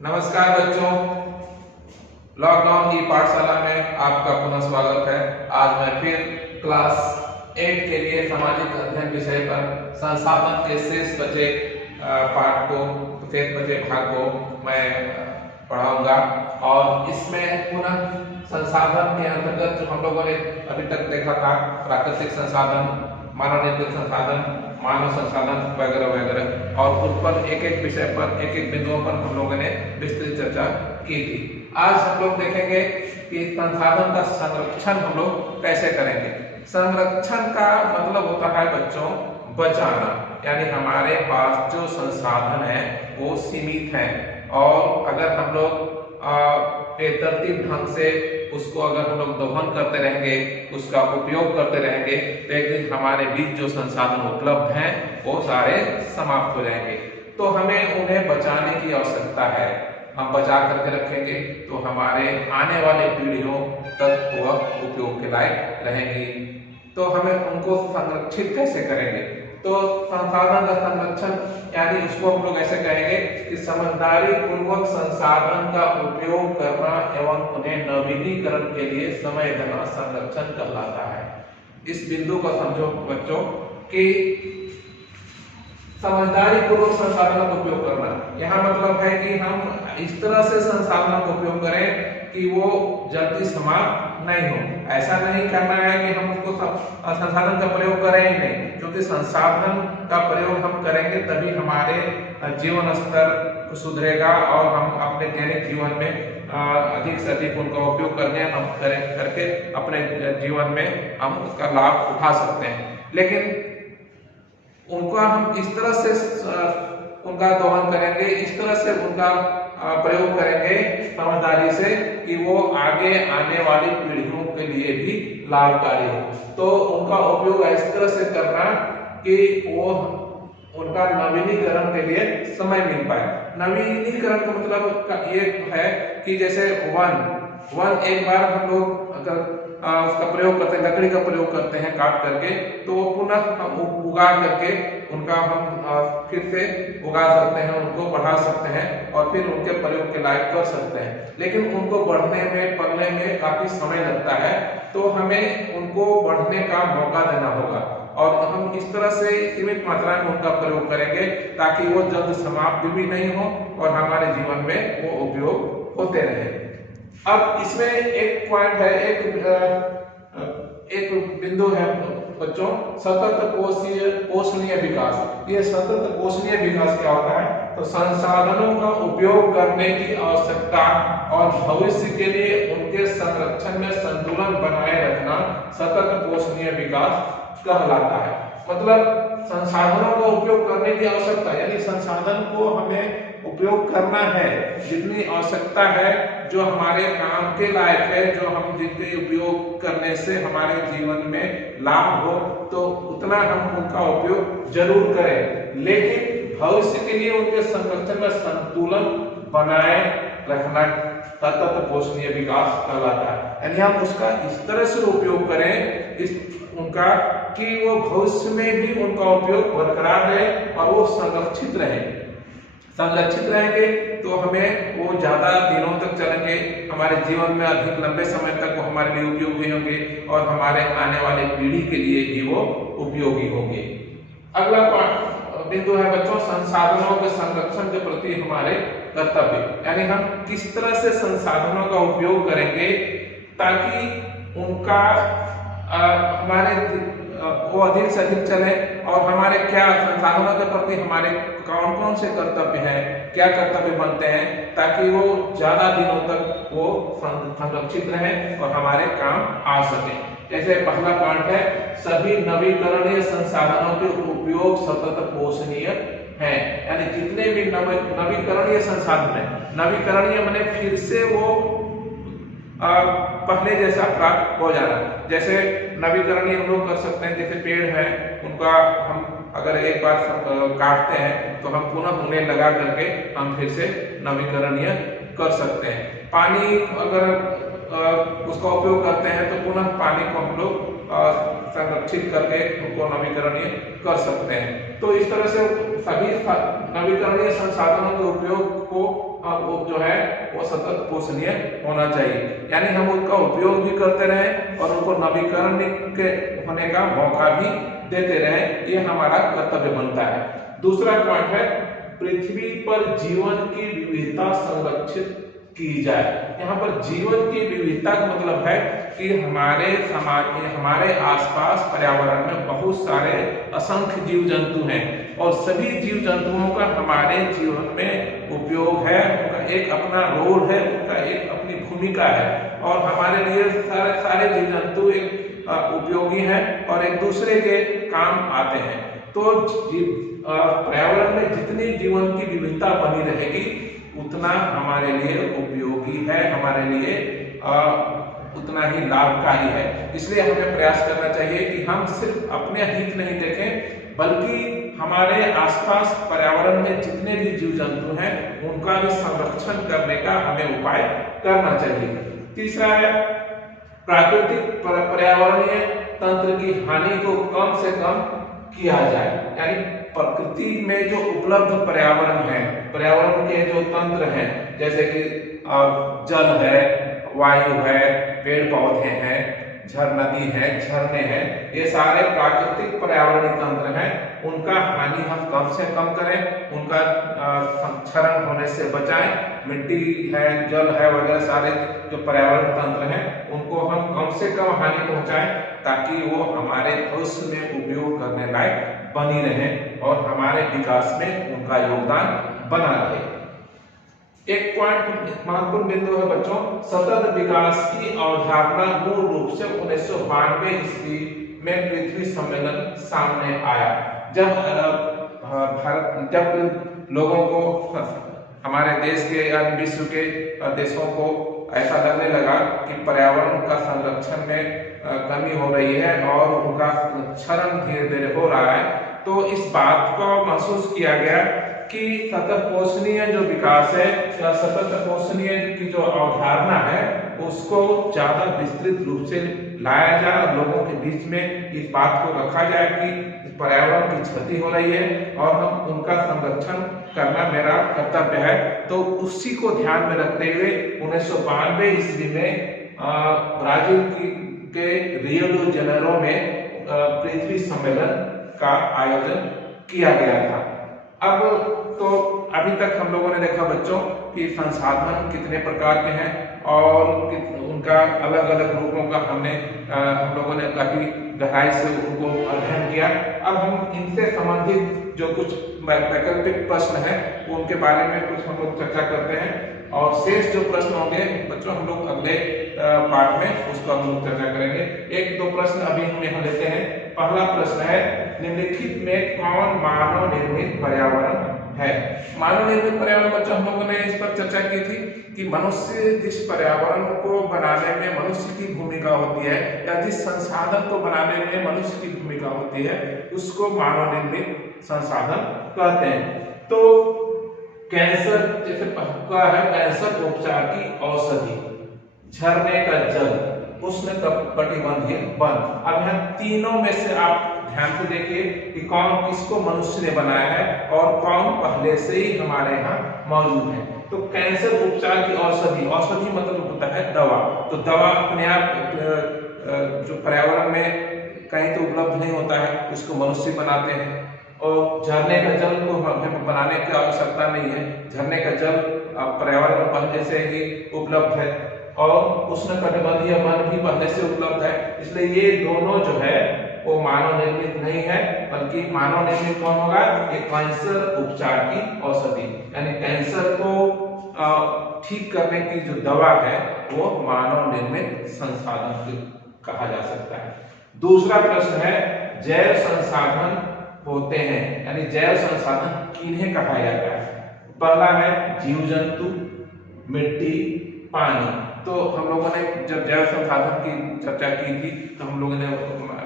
नमस्कार बच्चों, लॉकडाउन की पाठशाला में आपका पुनः स्वागत है। आज मैं फिर क्लास 8 के लिए सामाजिक अध्ययन विषय पर संसाधन के शेष बचे पाठ को, शेष बचे भाग को मैं पढ़ाऊंगा। और इसमें पुनः संसाधन के अंतर्गत जो हम लोगों ने अभी तक देखा था, प्राकृतिक संसाधन, मानव निर्मित संसाधन, मानव संसाधन वगैरह वगैरह, और उस पर एक एक विषय पर, एक एक बिंदुओं पर हम लोगों ने विस्तृत चर्चा की थी। आज हम लोग देखेंगे कि संसाधन का संरक्षण हम लोग कैसे करेंगे। संरक्षण का मतलब होता है बच्चों बचाना, यानी हमारे पास जो संसाधन है वो सीमित है, और अगर हम लोग बेतरतीब ढंग से उसको अगर हम लोग दोहन करते रहेंगे, उसका उपयोग करते रहेंगे, तो एक दिन हमारे बीच जो संसाधन उपलब्ध हैं वो सारे समाप्त हो जाएंगे। तो हमें उन्हें बचाने की आवश्यकता है। हम बचा करके रखेंगे तो हमारे आने वाले पीढ़ियों तक वह उपयोग के लायक रहेंगी। तो हमें उनको संरक्षित कैसे करेंगे? तो संसाधन का संरक्षण यानी उसको हम लोग ऐसे कहेंगे कि समझदारी पूर्वक संसाधन का उपयोग करना एवं उन्हें नवीनीकरण के लिए समय देना संरक्षण कहलाता है। इस बिंदु को समझो बच्चों कि समझदारी पूर्वक संसाधनों का उपयोग करना, यहाँ मतलब है कि हम इस तरह से संसाधनों का उपयोग करें कि वो जल्दी समाप्त नहीं हो। ऐसा नहीं करना है कि हम उसको संसाधन का प्रयोग करें ही नहीं, क्योंकि संसाधन का प्रयोग हम करेंगे तभी हमारे जीवन स्तर सुधरेगा और हम अपने दैनिक जीवन में अधिक से अधिक उनका उपयोग करके अपने जीवन में हम उसका लाभ उठा सकते हैं। लेकिन उनका हम इस तरह से उनका दोहन करेंगे, इस तरह से उनका प्रयोग करेंगे समझदारी से कि वो आगे आने वाली पीढ़ियों के लिए भी लाभकारी हो। तो उनका उपयोग इस तरह से करना कि वो उनका नवीनीकरण के लिए समय मिल पाए। नवीनीकरण का मतलब ये है कि जैसे वन एक बार हम लोग अगर उसका प्रयोग करते हैं, लकड़ी का प्रयोग करते हैं काट करके, तो वो पुनः हम उगा करके उनका हम फिर से उगा सकते हैं, उनको बढ़ा सकते हैं और फिर उनके प्रयोग के लायक कर सकते हैं। लेकिन उनको बढ़ने में, पलने में काफी समय लगता है, तो हमें उनको बढ़ने का मौका देना होगा और हम इस तरह से सीमित मात्रा में उनका प्रयोग करेंगे ताकि वो जल्द समाप्त भी नहीं हो और हमारे जीवन में वो उपयोग होते रहे। अब इसमें एक पॉइंट है, एक बिंदु है बच्चों, सतत पोषणीय विकास। ये सतत पोषणीय विकास क्या होता है? तो संसाधनों का उपयोग करने की आवश्यकता और भविष्य के लिए उनके संरक्षण में संतुलन बनाए रखना सतत पोषणीय विकास कहलाता है। मतलब संसाधनों का उपयोग करने की आवश्यकता, यानी संसाधन को हमें उपयोग करना है, जितनी आवश्यकता है, जो हमारे काम के लायक है, जो हम जितने उपयोग करने से हमारे जीवन में लाभ हो, तो उतना हम उनका उपयोग जरूर करें। लेकिन भविष्य के लिए उनके संरक्षण में संतुलन बनाए रखना सतत पोषणीय विकास कहलाता है। यानी हम उसका इस तरह से उपयोग करें उनका कि वो भविष्य में भी उनका उपयोग बरकरार रहे और वो संरक्षित रहेंगे तो हमें वो ज्यादा दिनों तक चलेंगे, हमारे जीवन में अधिक लंबे समय तक वो हमारे लिए उपयोगी होंगे और हमारे आने वाले पीढ़ी के लिए भी वो उपयोगी होंगे। अगला बिंदु है बच्चों, संसाधनों के संरक्षण के प्रति हमारे कर्तव्य, यानी हम किस तरह से संसाधनों का उपयोग करेंगे ताकि उनका हमारे वो अधिक से अधिक चले और हमारे क्या संसाधनों के प्रति हमारे कौन कौन से कर्तव्य हैं, क्या कर्तव्य बनते हैं ताकि वो ज्यादा दिनों तक वो संरक्षित रहें और हमारे काम आ सके। जैसे पहला पॉइंट है, सभी नवीकरणीय संसाधनों के उपयोग सतत पोषणीय है, यानी जितने भी नवीकरणीय संसाधन है, नवीकरणीय माने फिर से वो पहले जैसा प्राप्त हो जाना। जैसे नवीकरणीय हम लोग कर सकते हैं, जैसे पेड़ है उनका हम अगर एक बार काटते हैं तो हम पुनः उन्हें लगा करके हम फिर से नवीकरणीय कर सकते हैं। पानी अगर उसका उपयोग करते हैं तो पुनः पानी को हम लोग संरक्षित करके उनको नवीकरणीय कर सकते हैं। तो इस तरह से सभी नवीकरणीय संसाधनों के उपयोग को वो जो है वो सतत पोषणीय होना चाहिए, यानी हम उसका उपयोग भी करते रहें और उनको नवीकरण के होने का मौका भी देते रहें, ये हमारा कर्तव्य बनता है। दूसरा पॉइंट है पृथ्वी पर जीवन की विविधता संरक्षित की जाए। यहाँ पर जीवन की विविधता का मतलब है कि हमारे समाज में, हमारे आसपास पर्यावरण में बहुत सारे असंख्य जीव जंतु हैं और सभी जीव जंतुओं का हमारे जीवन में उपयोग है, उनका एक अपना रोल है, उनका एक अपनी भूमिका है और हमारे लिए सारे जीव जंतु एक उपयोगी हैं और एक दूसरे के काम आते हैं। तो पर्यावरण में जितनी जीवन की विविधता बनी रहेगी उतना हमारे लिए उपयोगी है, हमारे लिए उतना ही लाभकारी है। इसलिए हमें प्रयास करना चाहिए कि हम सिर्फ अपने हित नहीं देखें बल्कि हमारे आसपास पर्यावरण में जितने भी जीव जंतु हैं उनका भी संरक्षण करने का हमें उपाय करना चाहिए। तीसरा है प्राकृतिक पर्यावरणीय तंत्र की हानि को कम से कम किया जाए, यानी प्रकृति में जो उपलब्ध पर्यावरण है, पर्यावरण के जो तंत्र हैं जैसे कि जल है, वायु है, पेड़ पौधे हैं, नदी है, झरने हैं, ये सारे प्राकृतिक पर्यावरणीय तंत्र हैं, उनका हानि हम कम से कम करें, उनका क्षरण होने से बचाएं। मिट्टी है, जल है वगैरह सारे जो पर्यावरण तंत्र हैं उनको हम कम से कम हानि पहुंचाएं ताकि वो हमारे भविष्य में उपयोग करने लायक बनी रहे और हमारे विकास में उनका योगदान बना रहे। एक पॉइंट महत्वपूर्ण बिंदु है बच्चों, सतत विकास की अवधारणा मूल रूप से 1992 ईस्वी में पृथ्वी सम्मेलन सामने आया। जब लोगों को, हमारे देश के या विश्व के देशों को ऐसा लगने लगा कि पर्यावरण का संरक्षण में कमी हो रही है और उनका क्षरण धीरे धीरे हो रहा है, तो इस बात को महसूस किया गया कि सतत पोषणीय जो विकास है या सतत पोषणीय की जो अवधारणा है उसको ज्यादा विस्तृत रूप से लाया जाए और लोगों के बीच में इस बात को रखा जाए कि पर्यावरण की क्षति हो रही है और हम उनका संरक्षण करना मेरा कर्तव्य है। तो उसी को ध्यान में रखते हुए 1992 ईस्वी में ब्राजील के रियो डी जेनेरो में पृथ्वी सम्मेलन का आयोजन किया गया था। अब तो अभी तक हम लोगों ने देखा बच्चों कि संसाधन कितने प्रकार के हैं और उनका अलग अलग रूपों का हम लोगों ने काफी गहराई से उनको अध्ययन किया। अब हम इनसे संबंधित जो कुछ वैकल्पिक प्रश्न हैं उनके बारे में कुछ हम लोग चर्चा करते हैं और शेष जो प्रश्न होंगे बच्चों हम लोग अगले पार्ट में उसको हम लोग चर्चा करेंगे। एक दो प्रश्न अभी हम यहाँ लेते हैं। पहला प्रश्न है, निम्नलिखित में कौन मानव निर्मित पर्यावरण है? मानव निर्मित पर्यावरण बच्चों हम लोगों ने इस पर चर्चा की थी कि मनुष्य जिस पर्यावरण को बनाने में मनुष्य की भूमिका होती है या जिस संसाधन को बनाने में मनुष्य की भूमिका होती है उसको मानव निर्मित संसाधन कहते हैं। तो कैंसर जैसे का है, कैंसर उपचार की औषधि, झरने का जल, उष्ण कटिबंधीय वन। अब यहाँ तीनों में से आप ध्यान से देखिए कि कौन किसको मनुष्य ने बनाया है और कौन पहले से ही हमारे यहाँ मौजूद है। तो कैंसर उपचार की औषधि, औषधि मतलब होता है दवा। तो दवा अपने आप जो पर्यावरण में कहीं तो उपलब्ध नहीं होता है उसको मनुष्य बनाते हैं और झरने का जल को हमें बनाने की आवश्यकता नहीं है, झरने का जल पर्यावरण में पहले से ही उपलब्ध है और उष्ण कटिबंधीय वन भी पहले से उपलब्ध है। इसलिए ये दोनों जो है वो मानव निर्मित नहीं है, बल्कि मानव निर्मित कौन होगा? एक कैंसर उपचार की औषधि, यानी कैंसर को ठीक करने की जो दवा है वो मानव निर्मित संसाधन कहा जा सकता है। दूसरा प्रश्न है, जैव संसाधन होते हैं, यानी जैव संसाधन किन्हें कहा जाता है? पहला है जीव जंतु, मिट्टी, पानी। तो हम लोगों ने जब जैव संसाधन की चर्चा की थी तो हम लोगों ने,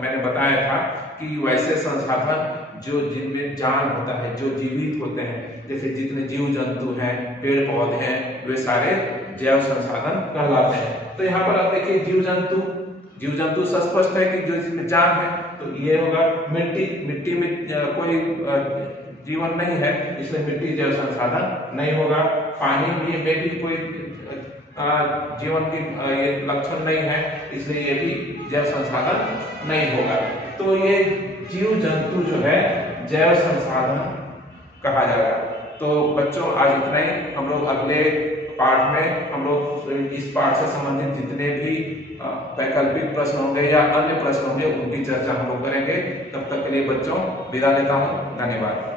मैंने बताया था कि वैसे संसाधन जो जिनमें जान होता है, जो जीवित होते हैं, जैसे जितने जीव जंतु हैं, पेड़ पौधे हैं, वे सारे जैव संसाधन कहलाते हैं। तो यहाँ पर आप देखिए जीव जंतु स्पष्ट है कि जो जिसमें जान है, तो ये होगा। मिट्टी में कोई जीवन नहीं है इसलिए मिट्टी जैव संसाधन नहीं होगा। पानी में भी कोई जीवन की ये लक्षण नहीं है, इसलिए ये भी जैव संसाधन नहीं होगा। तो ये जीव जंतु जो है जैव संसाधन कहा जाएगा। तो बच्चों आज इतना ही। हम लोग अगले पाठ में हम लोग इस पाठ से संबंधित जितने भी वैकल्पिक प्रश्न होंगे या अन्य प्रश्न होंगे उनकी चर्चा हम लोग करेंगे। तब तक के लिए बच्चों विदा लेता हूँ। धन्यवाद।